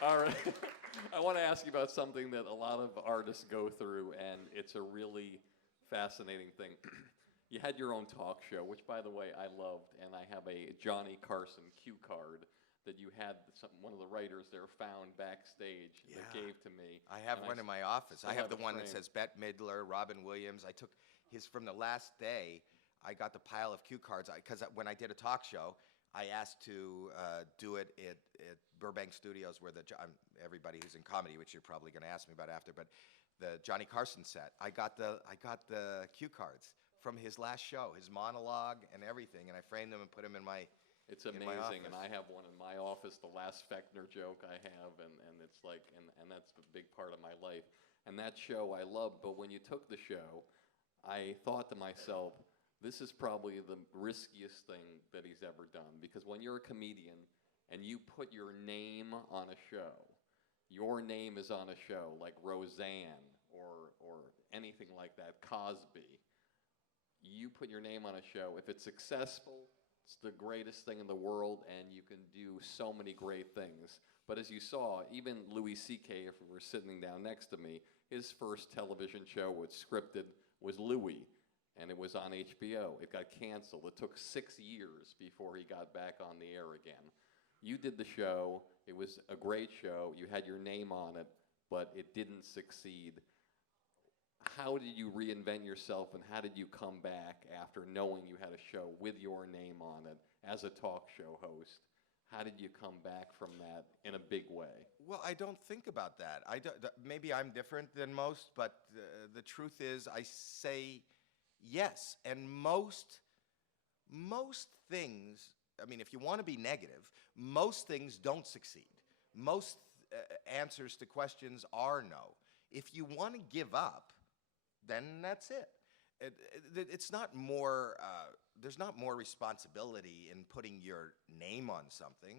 All right. I want to ask you about something that a lot of artists go through, and it's a really fascinating thing. You had your own talk show, which, by the way, I loved, and I have a Johnny Carson cue card that you had one of the writers there found backstage Yeah. that gave to me. I have and one in my office. I still have the it one that framed. says Bette Midler, Robin Williams. I took his from the last day. I got the pile of cue cards because when I did a talk show, I asked to do it at Burbank Studios, where everybody who's in comedy, which you're probably going to ask me about after, but the Johnny Carson set. I got the cue cards from his last show, his monologue and everything, and I framed them and put them in my. It's in my amazing, and office. I have one in my office, the last Fechner joke I have, and it's like, and that's a big part of my life. And that show I loved, but when you took the show, I thought to myself, this is probably the riskiest thing that he's ever done, because when you're a comedian and you put your name on a show, your name is on a show like Roseanne or anything like that, Cosby, you put your name on a show. If it's successful, it's the greatest thing in the world, and you can do so many great things. But as you saw, even Louis C.K., if we were sitting down next to me, his first television show was scripted was Louis, and it was on HBO. It got canceled. It took 6 years before he got back on the air again. You did the show. It was a great show. You had your name on it, but it didn't succeed. How did you reinvent yourself, and how did you come back after knowing you had a show with your name on it as a talk show host? How did you come back from that in a big way? Well, I don't think about that. Maybe I'm different than most, but the truth is, I say yes. And most things. I mean, if you want to be negative, most things don't succeed. Most answers to questions are no. If you want to give up, then that's it. It's not more. There's not more responsibility in putting your name on something.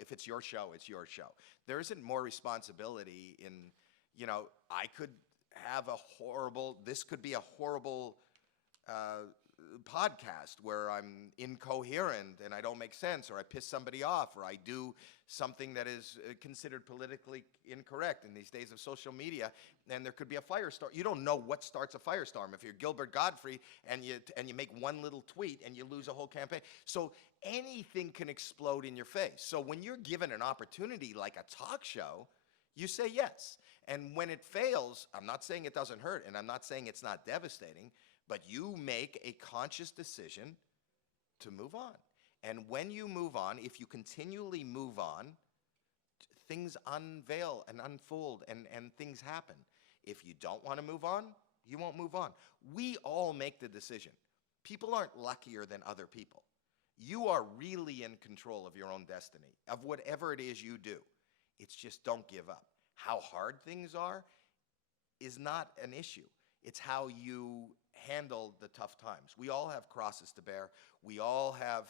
If it's your show, it's your show. There isn't more responsibility in, I could have this could be a horrible podcast where I'm incoherent and I don't make sense, or I piss somebody off, or I do something that is considered politically incorrect in these days of social media, and there could be a firestorm. You don't know what starts a firestorm. If you're Gilbert Gottfried and you make one little tweet and you lose a whole campaign. So anything can explode in your face. So when you're given an opportunity like a talk show, you say yes. And when it fails, I'm not saying it doesn't hurt, and I'm not saying it's not devastating, but you make a conscious decision to move on. And when you move on, if you continually move on, things unveil and unfold, and things happen. If you don't want to move on, you won't move on. We all make the decision. People aren't luckier than other people. You are really in control of your own destiny, of whatever it is you do. It's just don't give up. How hard things are is not an issue. It's how you handle the tough times. We all have crosses to bear. We all have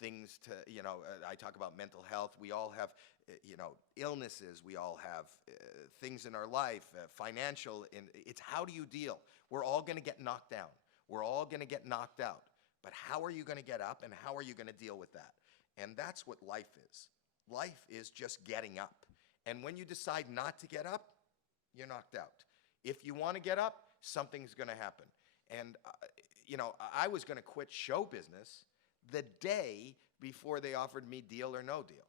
things to, I talk about mental health. We all have, illnesses. We all have things in our life, financial. It's how do you deal? We're all going to get knocked down. We're all going to get knocked out. But how are you going to get up, and how are you going to deal with that? And that's what life is. Life is just getting up. And when you decide not to get up, you're knocked out. If you want to get up, something's going to happen. And, I was going to quit show business the day before they offered me Deal or No Deal.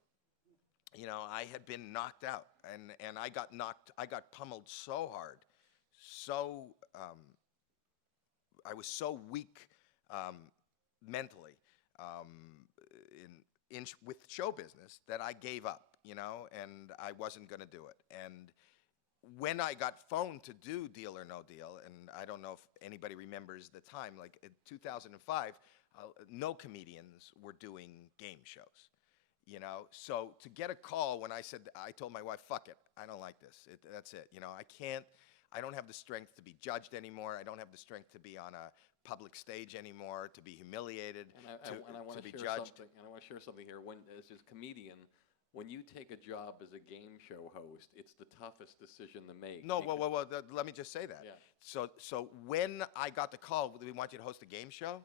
I had been knocked out, and I got pummeled so hard. I was so weak mentally with show business that I gave up, and I wasn't going to do it. And when I got phoned to do Deal or No Deal, and I don't know if anybody remembers the time, like in 2005, no comedians were doing game shows, So to get a call when I told my wife, fuck it, I don't like this. That's it. I don't have the strength to be judged anymore. I don't have the strength to be on a public stage anymore, to be humiliated, to be judged. And I want to share something here. As a comedian, when you take a job as a game show host, it's the toughest decision to make. No, let me just say that. Yeah. So when I got the call, we want you to host a game show.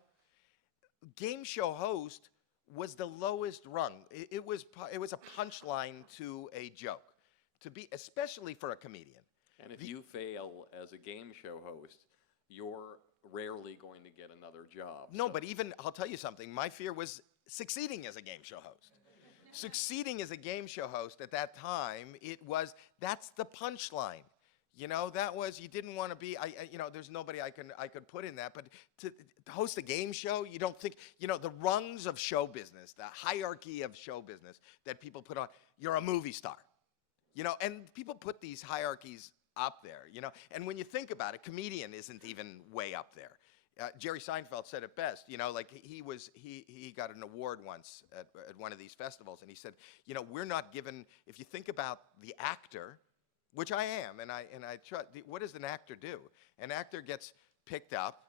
Game show host was the lowest rung. It was a punchline to a joke. to be, especially for a comedian. And if you fail as a game show host, you're rarely going to get another job. No, but even, I'll tell you something, my fear was succeeding as a game show host. Succeeding as a game show host at that time, that's the punchline. You know, that was, you didn't want to be, there's nobody I could put in that, but to host a game show, you don't think, the rungs of show business, the hierarchy of show business that people put on, you're a movie star. And people put these hierarchies up there, and when you think about it, comedian isn't even way up there. Jerry Seinfeld said it best, like he got an award once at one of these festivals, and he said, we're not given, if you think about the actor, which I am, and I trust, what does an actor do? An actor gets picked up,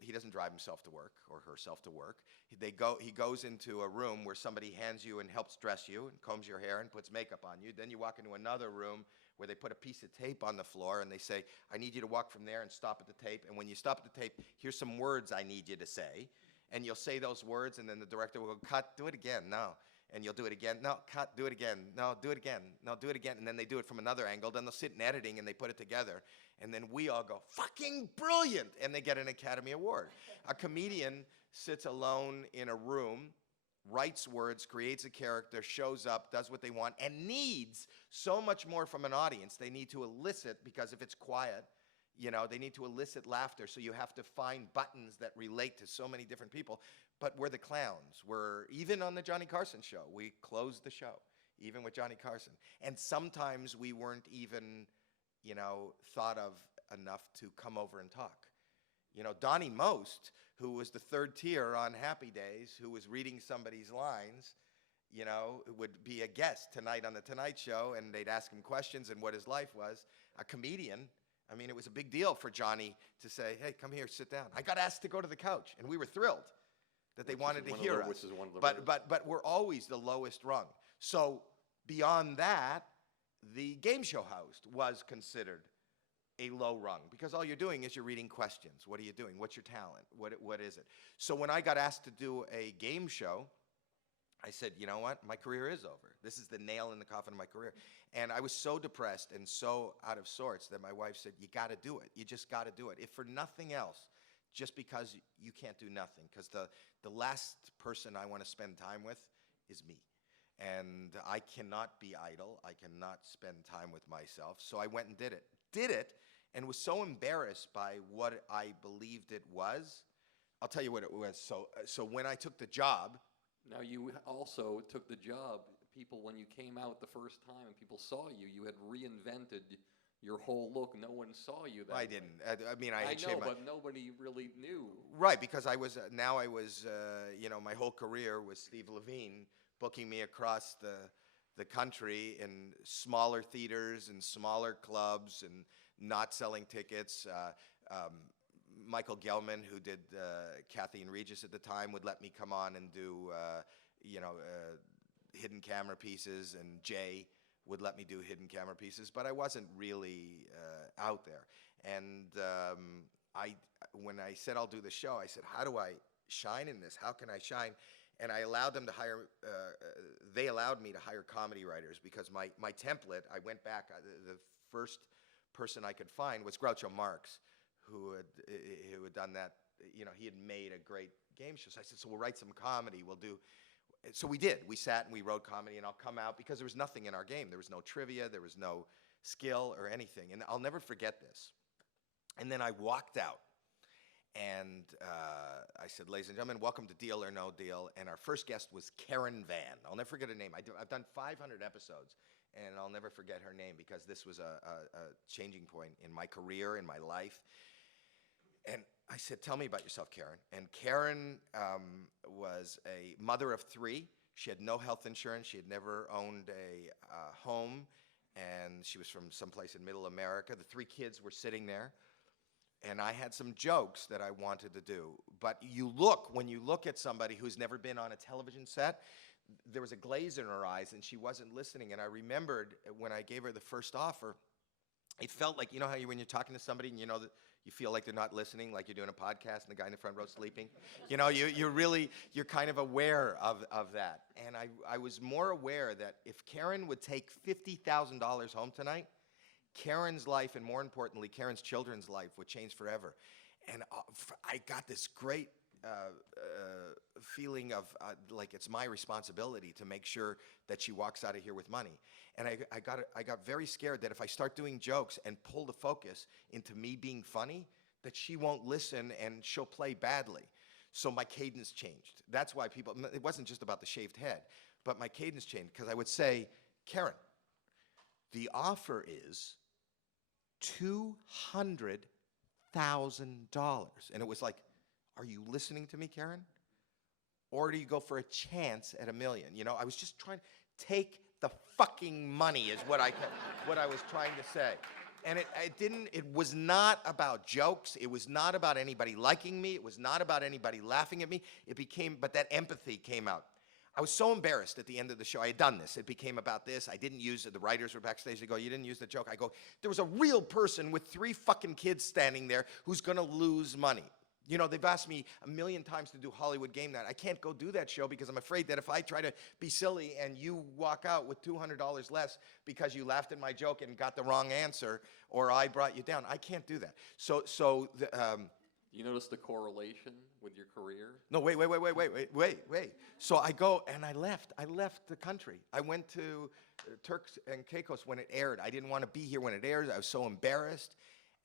he doesn't drive himself to work or herself to work. He goes into a room where somebody hands you and helps dress you and combs your hair and puts makeup on you. Then you walk into another room where they put a piece of tape on the floor and they say, I need you to walk from there and stop at the tape. And when you stop at the tape, here's some words I need you to say. And you'll say those words, and then the director will go, cut, do it again, no. And you'll do it again, no, cut, do it again, no, do it again, no, do it again. And then they do it from another angle. Then they'll sit in editing and they put it together. And then we all go, fucking brilliant. And they get an Academy Award. A comedian sits alone in a room, writes words, creates a character, shows up, does what they want, and needs so much more from an audience. They need to elicit, because if it's quiet, they need to elicit laughter. So you have to find buttons that relate to so many different people. But we're the clowns. Even on the Johnny Carson show, we closed the show, even with Johnny Carson. And sometimes we weren't even, thought of enough to come over and talk. Donnie Most, who was the third tier on Happy Days, who was reading somebody's lines, would be a guest tonight on The Tonight Show, and they'd ask him questions and what his life was. A comedian, it was a big deal for Johnny to say, hey, come here, sit down. I got asked to go to the couch, and we were thrilled that they wanted to hear us. Which is one of the but we're always the lowest rung. So beyond that, the game show host was considered a low rung, because all you're doing is you're reading questions. What are you doing? What's your talent? What is it? So when I got asked to do a game show, I said, you know what? My career is over. This is the nail in the coffin of my career. And I was so depressed and so out of sorts that my wife said, you got to do it. You just got to do it. If for nothing else, just because you can't do nothing. Because the last person I want to spend time with is me. And I cannot be idle. I cannot spend time with myself. So I went and did it. And was so embarrassed by what I believed it was. I'll tell you what it was. So when I took the job. Now you also took the job. People, when you came out the first time and people saw you, you had reinvented your whole look. No one saw you then. I didn't. I know, but nobody really knew. Right, because I was, my whole career was Steve Levine booking me across the country in smaller theaters and smaller clubs and not selling tickets. Michael Gelman, who did Kathy and Regis at the time, would let me come on and do, hidden camera pieces, and Jay would let me do hidden camera pieces, but I wasn't really out there. And when I said I'll do the show, I said, how do I shine in this? How can I shine? And I allowed them to hire, they allowed me to hire comedy writers, because my template, I went back, the first person I could find was Groucho Marx, who had done that. He had made a great game show. So I said, so we'll write some comedy. We'll do. So we did. We sat and we wrote comedy, and I'll come out, because there was nothing in our game. There was no trivia. There was no skill or anything. And I'll never forget this. And then I walked out, and I said, ladies and gentlemen, welcome to Deal or No Deal. And our first guest was Karen Van. I'll never forget her name. I've done 500 episodes. And I'll never forget her name, because this was a changing point in my career, in my life. And I said, tell me about yourself, Karen. And Karen was a mother of 3. She had no health insurance. She had never owned a home. And she was from someplace in middle America. The 3 kids were sitting there. And I had some jokes that I wanted to do. But when you look at somebody who's never been on a television set, there was a glaze in her eyes, and she wasn't listening. And I remembered when I gave her the first offer, it felt like, how when you're talking to somebody and that You feel like they're not listening, like you're doing a podcast and the guy in the front row sleeping. You know, you're kind of aware of that. And I was more aware that if Karen would take $50,000 home tonight, Karen's life, and more importantly, Karen's children's life, would change forever. And I got this great feeling of like it's my responsibility to make sure that she walks out of here with money. And I got very scared that if I start doing jokes and pull the focus into me being funny, that she won't listen and she'll play badly. So my cadence changed. That's why people, it wasn't just about the shaved head, but my cadence changed, because I would say, Karen, the offer is $200,000. And it was like, are you listening to me, Karen? Or do you go for a chance at $1 million? You know, I was just trying to take the fucking money is what I was trying to say. And it was not about jokes. It was not about anybody liking me. It was not about anybody laughing at me. But that empathy came out. I was so embarrassed at the end of the show. I had done this. It became about this. I didn't use it. The writers were backstage. They go, you didn't use the joke. I go, there was a real person with 3 fucking kids standing there who's going to lose money. You know, they've asked me 1 million times to do Hollywood Game Night. I can't go do that show because I'm afraid that if I try to be silly and you walk out with $200 less because you laughed at my joke and got the wrong answer, or I brought you down, I can't do that. You notice the correlation with your career? No, wait. So I go and I left. I left the country. I went to Turks and Caicos when it aired. I didn't want to be here when it aired. I was so embarrassed.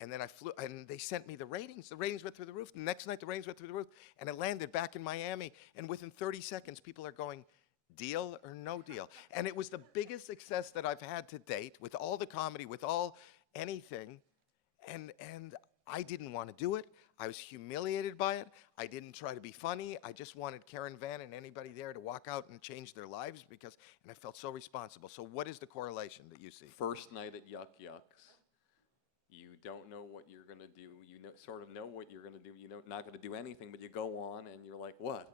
And then I flew, and they sent me the ratings. The ratings went through the roof. The next night, the ratings went through the roof. And it landed back in Miami. And within 30 seconds, people are going, deal or no deal? And it was the biggest success that I've had to date, with all the comedy, with all anything. And I didn't want to do it. I was humiliated by it. I didn't try to be funny. I just wanted Karen Van and anybody there to walk out and change their lives, and I felt so responsible. So what is the correlation that you see? First night at Yuck Yucks. You don't know what you're going to do. You sort of know what you're going to do. You're not going to do anything, but you go on and you're like, what?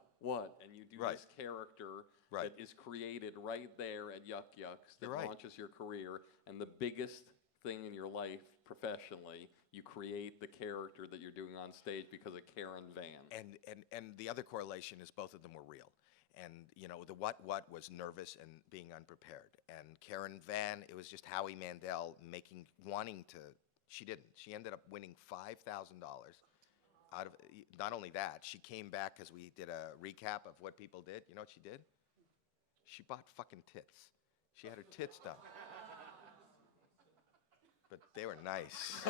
And you do this character that is created right there at Yuck Yucks that launches your career. And the biggest thing in your life professionally, you create the character that you're doing on stage because of Karen Van. And the other correlation is both of them were real. And, you know, the what was nervous and being unprepared. And Karen Van, it was just Howie Mandel wanting to. She didn't. She ended up winning $5,000 out of, not only that, she came back because we did a recap of what people did. You know what she did? She bought fucking tits. She had her tits done. But they were nice.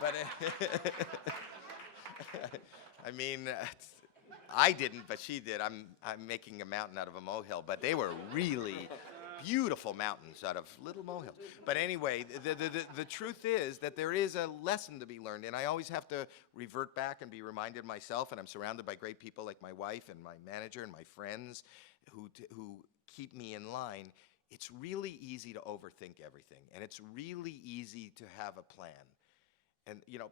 But, I mean, I didn't, but she did. I'm making a mountain out of a molehill, but they were really beautiful mountains out of little molehills. But anyway, the truth is that there is a lesson to be learned, and I always have to revert back and be reminded myself, and I'm surrounded by great people like my wife and my manager and my friends who keep me in line. It's really easy to overthink everything, and it's really easy to have a plan. And, you know,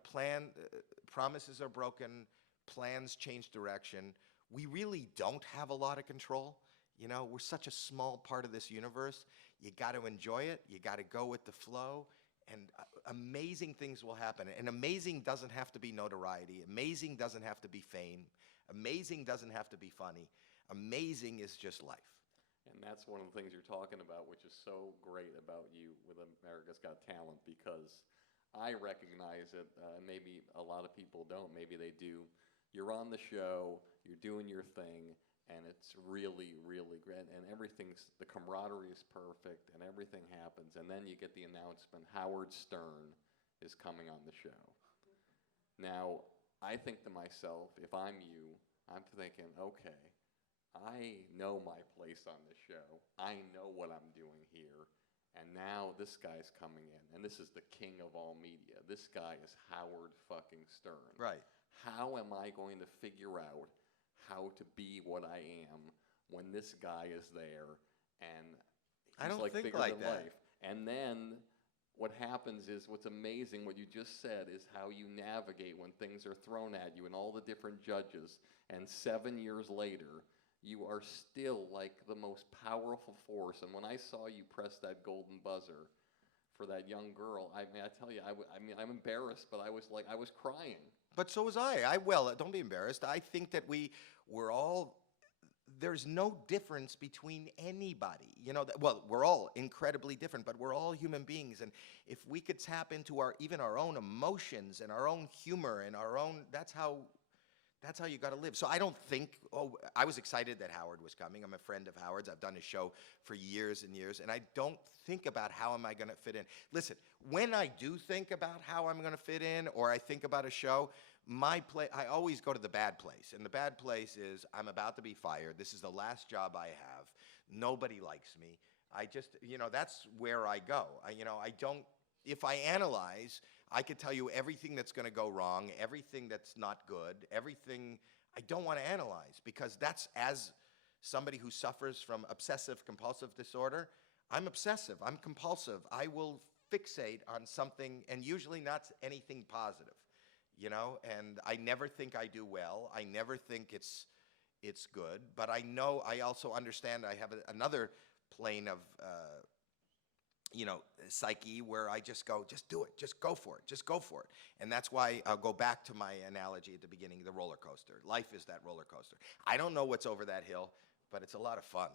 promises are broken, plans change direction. We really don't have a lot of control. You know, we're such a small part of this universe. You got to enjoy it. You got to go with the flow, and amazing things will happen. And amazing doesn't have to be notoriety. Amazing doesn't have to be fame. Amazing doesn't have to be funny. Amazing is just life. And that's one of the things you're talking about, which is so great about you with America's Got Talent, because I recognize it. Maybe a lot of people don't. Maybe they do. You're on the show. You're doing your thing. And it's really, really great. And the camaraderie is perfect, and everything happens. And then you get the announcement, Howard Stern is coming on the show. Now, I think to myself, if I'm you, I'm thinking, okay, I know my place on the show. I know what I'm doing here. And now this guy's coming in, and this is the king of all media. This guy is Howard fucking Stern. Right. How am I going to figure out how to be what I am when this guy is there and he's I don't like think bigger like than that. life? And then what happens is, what's amazing, what you just said, is how you navigate when things are thrown at you and all the different judges. And 7 years later, you are still like the most powerful force. And when I saw you press that golden buzzer for that young girl. I mean, I tell you, I mean, I'm embarrassed, but I was crying. But so was I. Don't be embarrassed. I think that we're all, there's no difference between anybody. You know, well, we're all incredibly different, but we're all human beings. And if we could tap into even our own emotions and our own humor and that's how you got to live. So I don't think, I was excited that Howard was coming. I'm a friend of Howard's. I've done his show for years and years, and I don't think about how am I going to fit in. Listen, when I do think about how I'm going to fit in, or I think about a show, I always go to the bad place. And the bad place is I'm about to be fired. This is the last job I have. Nobody likes me. That's where I go. If I analyze, I could tell you everything that's going to go wrong, everything that's not good, everything I don't want to analyze, because that's, as somebody who suffers from obsessive compulsive disorder, I'm obsessive, I'm compulsive. I will fixate on something, and usually not anything positive, and I never think I do well. I never think it's good, but I also understand I have another plane of psyche where I just go, just do it, just go for it. And that's why I'll go back to my analogy at the beginning, the roller coaster. Life is that roller coaster. I don't know what's over that hill, but it's a lot of fun.